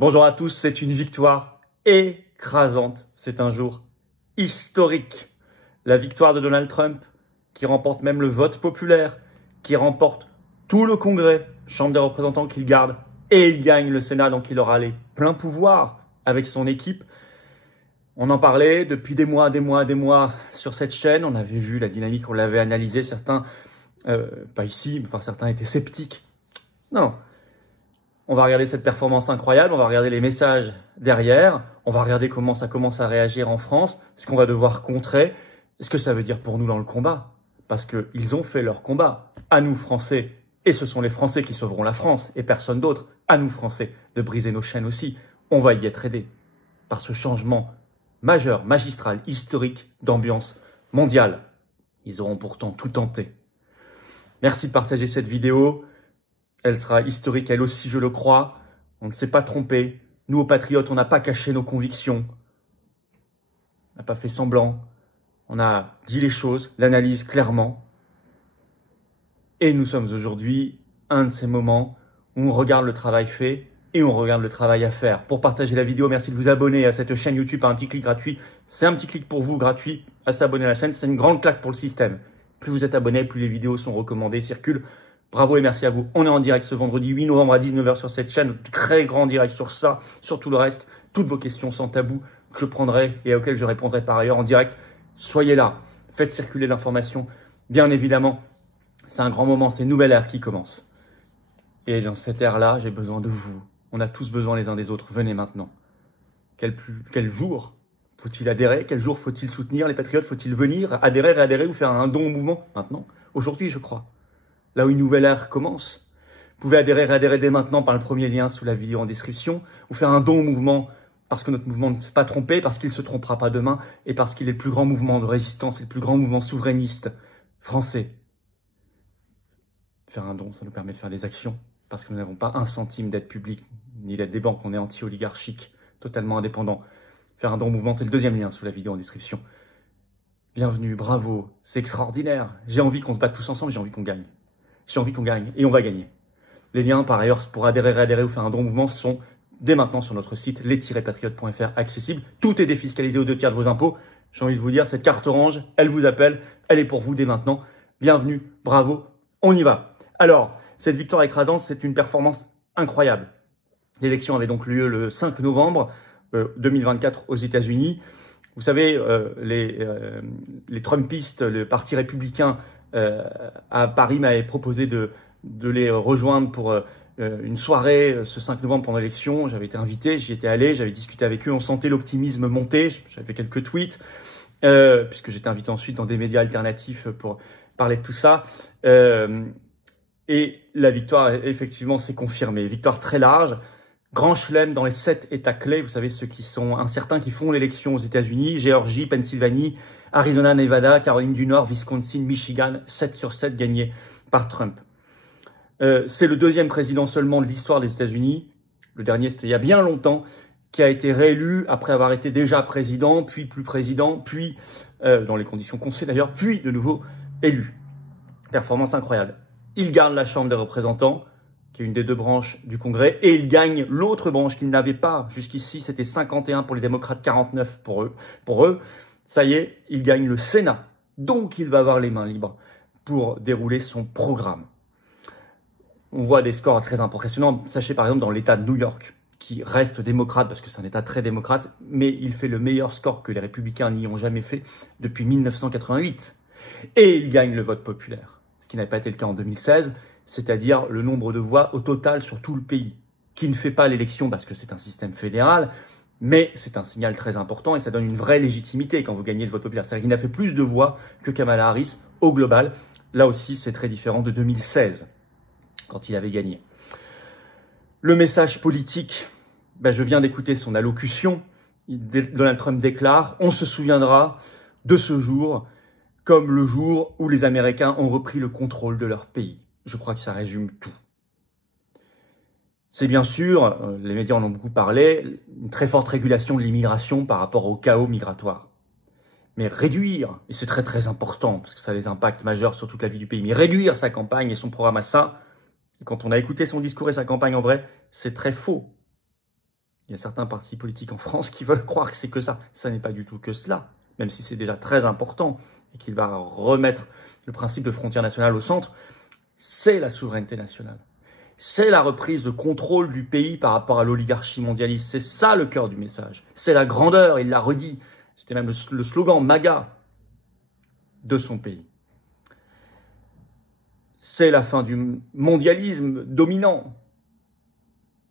Bonjour à tous, c'est une victoire écrasante. C'est un jour historique. La victoire de Donald Trump qui remporte même le vote populaire, qui remporte tout le Congrès, Chambre des représentants qu'il garde, et il gagne le Sénat, donc il aura les pleins pouvoirs avec son équipe. On en parlait depuis des mois sur cette chaîne. On avait vu la dynamique, on l'avait analysé. Certains, pas ici, mais enfin certains étaient sceptiques. Non. On va regarder cette performance incroyable, on va regarder les messages derrière, on va regarder comment ça commence à réagir en France, ce qu'on va devoir contrer, ce que ça veut dire pour nous dans le combat. Parce qu'ils ont fait leur combat, à nous Français, et ce sont les Français qui sauveront la France, et personne d'autre, à nous Français, de briser nos chaînes aussi. On va y être aidés par ce changement majeur, magistral, historique d'ambiance mondiale. Ils auront pourtant tout tenté. Merci de partager cette vidéo. Elle sera historique, elle aussi, je le crois. On ne s'est pas trompé. Nous, aux patriotes, on n'a pas caché nos convictions. On n'a pas fait semblant. On a dit les choses, l'analyse clairement. Et nous sommes aujourd'hui un de ces moments où on regarde le travail fait et on regarde le travail à faire. Pour partager la vidéo, merci de vous abonner à cette chaîne YouTube par un petit clic gratuit. C'est un petit clic pour vous, gratuit, à s'abonner à la chaîne. C'est une grande claque pour le système. Plus vous êtes abonné, plus les vidéos sont recommandées, circulent. Bravo et merci à vous. On est en direct ce vendredi 8 novembre à 19 h sur cette chaîne. Très grand direct sur ça, sur tout le reste. Toutes vos questions sans tabou que je prendrai et auxquelles je répondrai par ailleurs en direct. Soyez là. Faites circuler l'information. Bien évidemment, c'est un grand moment. C'est une nouvelle ère qui commence. Et dans cette ère-là, j'ai besoin de vous. On a tous besoin les uns des autres. Venez maintenant. Quel jour faut-il adhérer? Quel jour faut-il soutenir les patriotes? Faut-il venir adhérer, réadhérer ou faire un don au mouvement? Maintenant. Aujourd'hui, je crois. Là où une nouvelle ère commence. Vous pouvez adhérer, réadhérer dès maintenant par le premier lien sous la vidéo en description, ou faire un don au mouvement parce que notre mouvement ne s'est pas trompé, parce qu'il ne se trompera pas demain, et parce qu'il est le plus grand mouvement de résistance et le plus grand mouvement souverainiste français. Faire un don, ça nous permet de faire des actions, parce que nous n'avons pas un centime d'aide publique, ni d'aide des banques, on est anti-oligarchique, totalement indépendant. Faire un don au mouvement, c'est le deuxième lien sous la vidéo en description. Bienvenue, bravo, c'est extraordinaire. J'ai envie qu'on se batte tous ensemble, j'ai envie qu'on gagne. J'ai envie qu'on gagne et on va gagner. Les liens, par ailleurs, pour adhérer, réadhérer ou faire un don au mouvement sont dès maintenant sur notre site les-patriotes.fr accessible. Tout est défiscalisé aux 2/3 de vos impôts. J'ai envie de vous dire, cette carte orange, elle vous appelle, elle est pour vous dès maintenant. Bienvenue, bravo, on y va. Alors, cette victoire écrasante, c'est une performance incroyable. L'élection avait donc lieu le 5 novembre 2024 aux États-Unis. Vous savez, les Trumpistes, le Parti républicain à Paris m'avait proposé de les rejoindre pour une soirée ce 5 novembre pendant l'élection. J'avais été invité, j'y étais allé, j'avais discuté avec eux, on sentait l'optimisme monter. J'avais fait quelques tweets, puisque j'étais invité ensuite dans des médias alternatifs pour parler de tout ça. Et la victoire, effectivement, s'est confirmée. Victoire très large. Grand chelem dans les 7 États clés, vous savez, ceux qui sont incertains, qui font l'élection aux États-Unis, Géorgie, Pennsylvanie, Arizona, Nevada, Caroline du Nord, Wisconsin, Michigan, 7 sur 7 gagnés par Trump. C'est le deuxième président seulement de l'histoire des États-Unis, le dernier c'était il y a bien longtemps, qui a été réélu après avoir été déjà président, puis plus président, puis, dans les conditions qu'on sait d'ailleurs, puis de nouveau élu. Performance incroyable. Il garde la Chambre des représentants, qui est une des deux branches du Congrès, et il gagne l'autre branche qu'il n'avait pas. Jusqu'ici, c'était 51 pour les démocrates, 49 pour eux. Ça y est, il gagne le Sénat. Donc, il va avoir les mains libres pour dérouler son programme. On voit des scores très impressionnants. Sachez par exemple dans l'État de New York, qui reste démocrate, parce que c'est un État très démocrate, mais il fait le meilleur score que les républicains n'y ont jamais fait depuis 1988. Et il gagne le vote populaire, ce qui n'avait pas été le cas en 2016. C'est-à-dire le nombre de voix au total sur tout le pays, qui ne fait pas l'élection parce que c'est un système fédéral, mais c'est un signal très important et ça donne une vraie légitimité quand vous gagnez le vote populaire. C'est-à-dire qu'il a fait plus de voix que Kamala Harris au global. Là aussi, c'est très différent de 2016, quand il avait gagné. Le message politique, je viens d'écouter son allocution. Donald Trump déclare « On se souviendra de ce jour comme le jour où les Américains ont repris le contrôle de leur pays ». Je crois que ça résume tout. C'est bien sûr, les médias en ont beaucoup parlé, une très forte régulation de l'immigration par rapport au chaos migratoire. Mais réduire, et c'est très très important, parce que ça a des impacts majeurs sur toute la vie du pays, mais réduire sa campagne et son programme à ça, quand on a écouté son discours et sa campagne en vrai, c'est très faux. Il y a certains partis politiques en France qui veulent croire que c'est que ça. Ça n'est pas du tout que cela, même si c'est déjà très important et qu'il va remettre le principe de frontière nationale au centre. C'est la souveraineté nationale. C'est la reprise de contrôle du pays par rapport à l'oligarchie mondialiste. C'est ça le cœur du message. C'est la grandeur, il l'a redit. C'était même le slogan MAGA de son pays. C'est la fin du mondialisme dominant,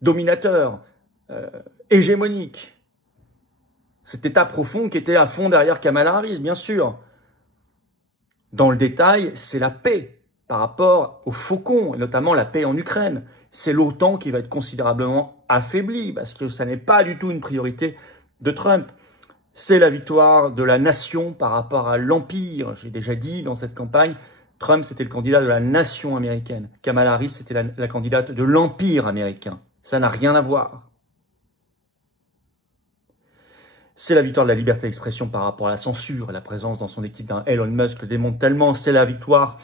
dominateur, hégémonique. Cet état profond qui était à fond derrière Kamala Harris, bien sûr. Dans le détail, c'est la paix par rapport aux faucons, et notamment la paix en Ukraine. C'est l'OTAN qui va être considérablement affaiblie, parce que ça n'est pas du tout une priorité de Trump. C'est la victoire de la nation par rapport à l'empire. J'ai déjà dit dans cette campagne, Trump, c'était le candidat de la nation américaine. Kamala Harris, c'était la candidate de l'empire américain. Ça n'a rien à voir. C'est la victoire de la liberté d'expression par rapport à la censure. La présence dans son équipe d'un Elon Musk le démontre tellement. C'est la victoire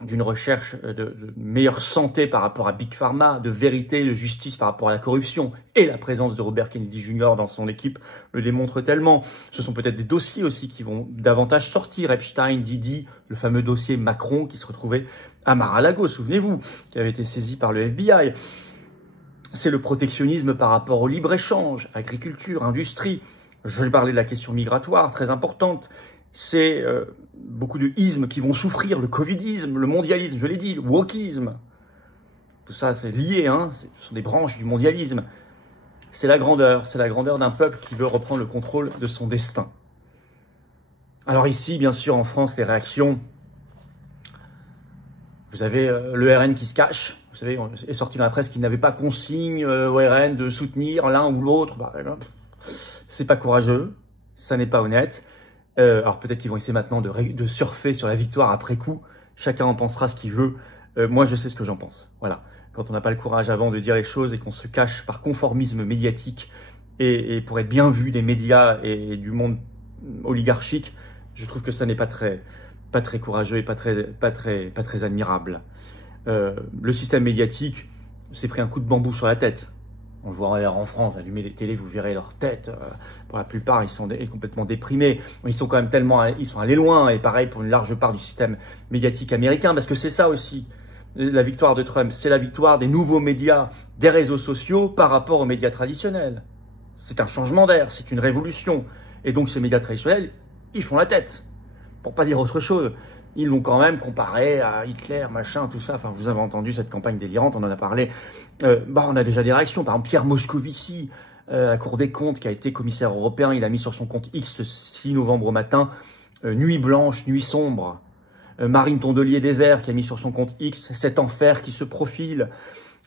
d'une recherche de meilleure santé par rapport à Big Pharma, de vérité, de justice par rapport à la corruption. Et la présence de Robert Kennedy Jr. dans son équipe le démontre tellement. Ce sont peut-être des dossiers aussi qui vont davantage sortir. Epstein, Didi, le fameux dossier Macron qui se retrouvait à Mar-a-Lago, souvenez-vous, qui avait été saisi par le FBI. C'est le protectionnisme par rapport au libre-échange, agriculture, industrie. Je vais parler de la question migratoire, très importante. C'est beaucoup de ismes qui vont souffrir, le covidisme, le mondialisme, je l'ai dit, le wokisme. Tout ça, c'est lié, hein, ce sont des branches du mondialisme. C'est la grandeur d'un peuple qui veut reprendre le contrôle de son destin. Alors ici, bien sûr, en France, les réactions... Vous avez le RN qui se cache. Vous savez, est sorti dans la presse qu'il n'avait pas consigne au RN de soutenir l'un ou l'autre. Bah, c'est pas courageux, ça n'est pas honnête. Alors peut-être qu'ils vont essayer maintenant de surfer sur la victoire après coup. Chacun en pensera ce qu'il veut. Moi, je sais ce que j'en pense. Voilà. Quand on n'a pas le courage avant de dire les choses et qu'on se cache par conformisme médiatique et pour être bien vu des médias et du monde oligarchique, je trouve que ça n'est pas très courageux et pas très admirable. Le système médiatique s'est pris un coup de bambou sur la tête. On le voit en France, allumez les télés, vous verrez leur tête. Pour la plupart, ils sont complètement déprimés. Ils sont quand même ils sont allés loin. Et pareil pour une large part du système médiatique américain, parce que c'est ça aussi. La victoire de Trump, c'est la victoire des nouveaux médias, des réseaux sociaux par rapport aux médias traditionnels. C'est un changement d'air, c'est une révolution. Et donc ces médias traditionnels, ils font la tête. Pour pas dire autre chose, ils l'ont quand même comparé à Hitler, machin, tout ça. Enfin, vous avez entendu cette campagne délirante, on en a parlé. On a déjà des réactions. Par exemple, Pierre Moscovici, à la Cour des comptes, qui a été commissaire européen, il a mis sur son compte X le 6 novembre au matin, nuit blanche, nuit sombre. Marine Tondelier des Verts, qui a mis sur son compte X, cet enfer qui se profile.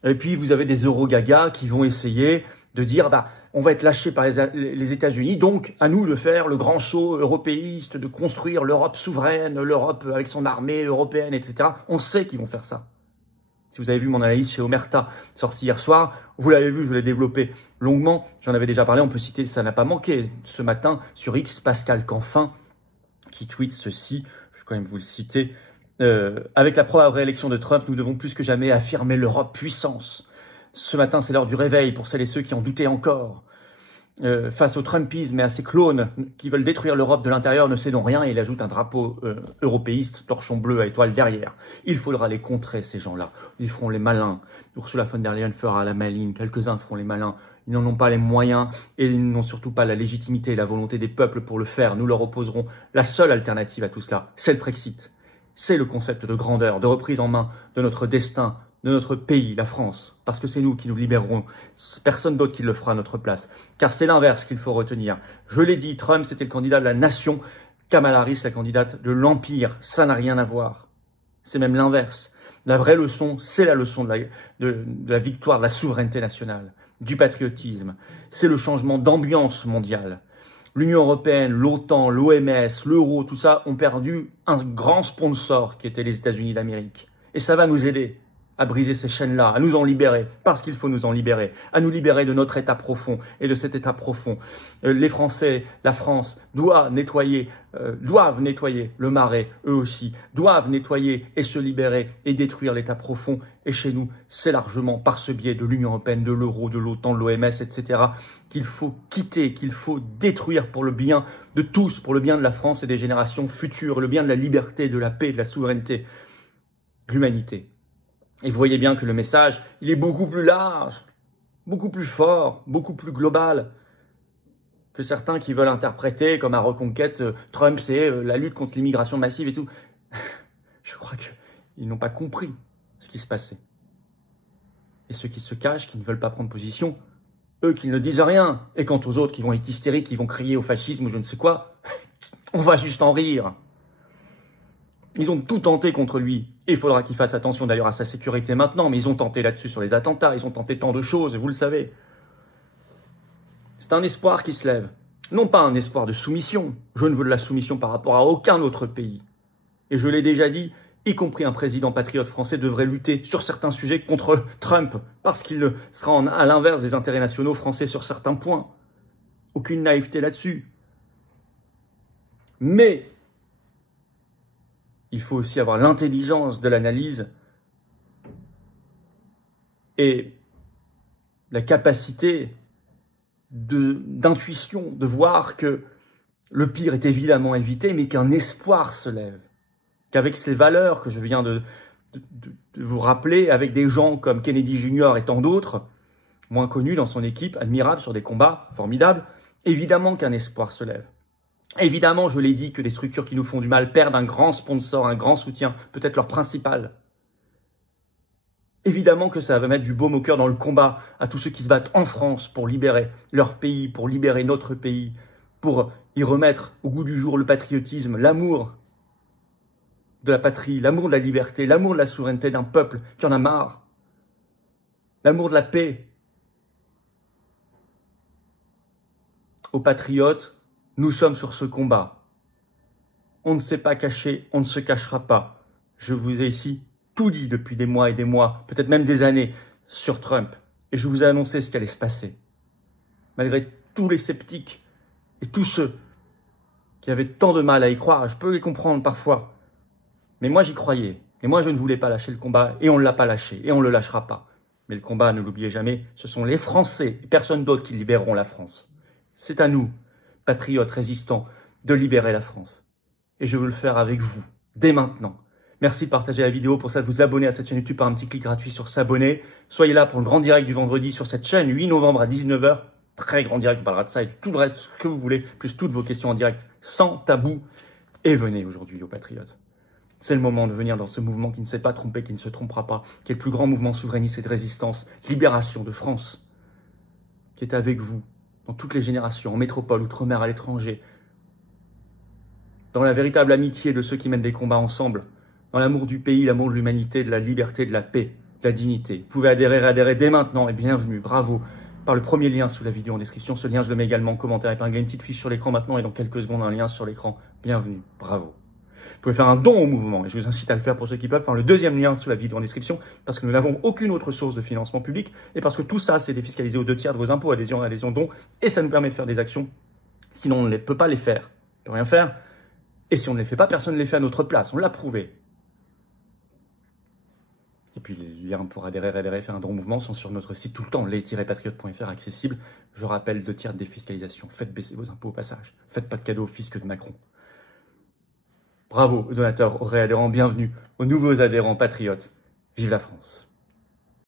Et puis, vous avez des eurogagas qui vont essayer de dire, on va être lâché par les États-Unis, donc à nous de faire le grand saut européiste, de construire l'Europe souveraine, l'Europe avec son armée européenne, etc. On sait qu'ils vont faire ça. Si vous avez vu mon analyse chez Omerta, sortie hier soir, vous l'avez vu, je l'ai développé longuement, j'en avais déjà parlé, on peut citer, ça n'a pas manqué, ce matin, sur X, Pascal Canfin, qui tweet ceci, je vais quand même vous le citer, avec la probable réélection de Trump, nous devons plus que jamais affirmer l'Europe puissance. Ce matin, c'est l'heure du réveil pour celles et ceux qui en doutaient encore. Face au Trumpisme et à ces clones qui veulent détruire l'Europe de l'intérieur, ne cédons rien. Et il ajoute un drapeau européiste, torchon bleu à étoile derrière. Il faudra les contrer, ces gens-là. Ils feront les malins. Ursula von der Leyen fera la maline. Quelques-uns feront les malins. Ils n'en ont pas les moyens et ils n'ont surtout pas la légitimité et la volonté des peuples pour le faire. Nous leur opposerons la seule alternative à tout cela. C'est le Frexit. C'est le concept de grandeur, de reprise en main de notre destin, de notre pays, la France, parce que c'est nous qui nous libérerons, personne d'autre qui le fera à notre place, car c'est l'inverse qu'il faut retenir. Je l'ai dit, Trump c'était le candidat de la nation, Kamala Harris la candidate de l'empire, ça n'a rien à voir, c'est même l'inverse. La vraie leçon, c'est la leçon de la victoire de la souveraineté nationale, du patriotisme, c'est le changement d'ambiance mondiale. L'Union européenne, l'OTAN, l'OMS, l'euro, tout ça ont perdu un grand sponsor qui était les États-Unis d'Amérique. Et ça va nous aider. à briser ces chaînes-là, à nous en libérer, parce qu'il faut nous en libérer, à nous libérer de notre état profond et de cet état profond. Les Français, la France, doivent nettoyer le marais, eux aussi, doivent nettoyer et se libérer et détruire l'état profond. Et chez nous, c'est largement par ce biais de l'Union européenne, de l'euro, de l'OTAN, de l'OMS, etc., qu'il faut quitter, qu'il faut détruire pour le bien de tous, pour le bien de la France et des générations futures, le bien de la liberté, de la paix, de la souveraineté, de l'humanité. Et vous voyez bien que le message, il est beaucoup plus large, beaucoup plus fort, beaucoup plus global que certains qui veulent interpréter comme à reconquête, Trump, c'est la lutte contre l'immigration massive et tout. Je crois qu'ils n'ont pas compris ce qui se passait. Et ceux qui se cachent, qui ne veulent pas prendre position, eux qui ne disent rien. Et quant aux autres qui vont être hystériques, qui vont crier au fascisme ou je ne sais quoi, on va juste en rire. Ils ont tout tenté contre lui. Et il faudra qu'il fasse attention d'ailleurs à sa sécurité maintenant. Mais ils ont tenté là-dessus sur les attentats. Ils ont tenté tant de choses, et vous le savez. C'est un espoir qui se lève. Non pas un espoir de soumission. Je ne veux de la soumission par rapport à aucun autre pays. Et je l'ai déjà dit, y compris un président patriote français devrait lutter sur certains sujets contre Trump. Parce qu'il sera à l'inverse des intérêts nationaux français sur certains points. Aucune naïveté là-dessus. Mais il faut aussi avoir l'intelligence de l'analyse et la capacité d'intuition, de voir que le pire est évidemment évité, mais qu'un espoir se lève. Qu'avec ces valeurs que je viens de vous rappeler, avec des gens comme Kennedy Jr. et tant d'autres, moins connus dans son équipe, admirables sur des combats formidables, évidemment qu'un espoir se lève. Évidemment, je l'ai dit, que les structures qui nous font du mal perdent un grand sponsor, un grand soutien, peut-être leur principal. Évidemment que ça va mettre du baume au cœur dans le combat à tous ceux qui se battent en France pour libérer leur pays, pour libérer notre pays, pour y remettre au goût du jour le patriotisme, l'amour de la patrie, l'amour de la liberté, l'amour de la souveraineté d'un peuple qui en a marre, l'amour de la paix. Aux patriotes, nous sommes sur ce combat. On ne s'est pas caché, on ne se cachera pas. Je vous ai ici tout dit depuis des mois et des mois, peut-être même des années, sur Trump. Et je vous ai annoncé ce qui allait se passer. Malgré tous les sceptiques et tous ceux qui avaient tant de mal à y croire, je peux les comprendre parfois. Mais moi j'y croyais. Et moi je ne voulais pas lâcher le combat, et on ne l'a pas lâché, et on ne le lâchera pas. Mais le combat, ne l'oubliez jamais, ce sont les Français et personne d'autre qui libéreront la France. C'est à nous, patriotes résistants, de libérer la France. Et je veux le faire avec vous, dès maintenant. Merci de partager la vidéo, pour ça de vous abonner à cette chaîne YouTube par un petit clic gratuit sur s'abonner. Soyez là pour le grand direct du vendredi sur cette chaîne, 8 novembre à 19 h. Très grand direct, on parlera de ça et de tout le reste que vous voulez, plus toutes vos questions en direct, sans tabou. Et venez aujourd'hui aux patriotes. C'est le moment de venir dans ce mouvement qui ne s'est pas trompé, qui ne se trompera pas, qui est le plus grand mouvement souverainiste et de résistance, libération de France, qui est avec vous, dans toutes les générations, en métropole, outre-mer, à l'étranger, dans la véritable amitié de ceux qui mènent des combats ensemble, dans l'amour du pays, l'amour de l'humanité, de la liberté, de la paix, de la dignité. Vous pouvez adhérer dès maintenant et bienvenue, bravo, par le premier lien sous la vidéo en description. Ce lien, je le mets également en commentaire épinglé, une petite fiche sur l'écran maintenant et dans quelques secondes, un lien sur l'écran. Bienvenue, bravo. Vous pouvez faire un don au mouvement et je vous incite à le faire pour ceux qui peuvent par le deuxième lien sous la vidéo en description parce que nous n'avons aucune autre source de financement public et parce que tout ça, c'est défiscalisé aux 2/3 de vos impôts, adhésion, dons et ça nous permet de faire des actions. Sinon, on ne peut pas les faire, on ne peut rien faire. Et si on ne les fait pas, personne ne les fait à notre place, on l'a prouvé. Et puis les liens pour adhérer, faire un don au mouvement sont sur notre site tout le temps, les-patriotes.fr, accessible. Je rappelle, 2/3 de défiscalisation. Faites baisser vos impôts au passage. Faites pas de cadeaux au fisc de Macron. Bravo aux donateurs, aux réadhérents, bienvenue aux nouveaux adhérents patriotes. Vive la France!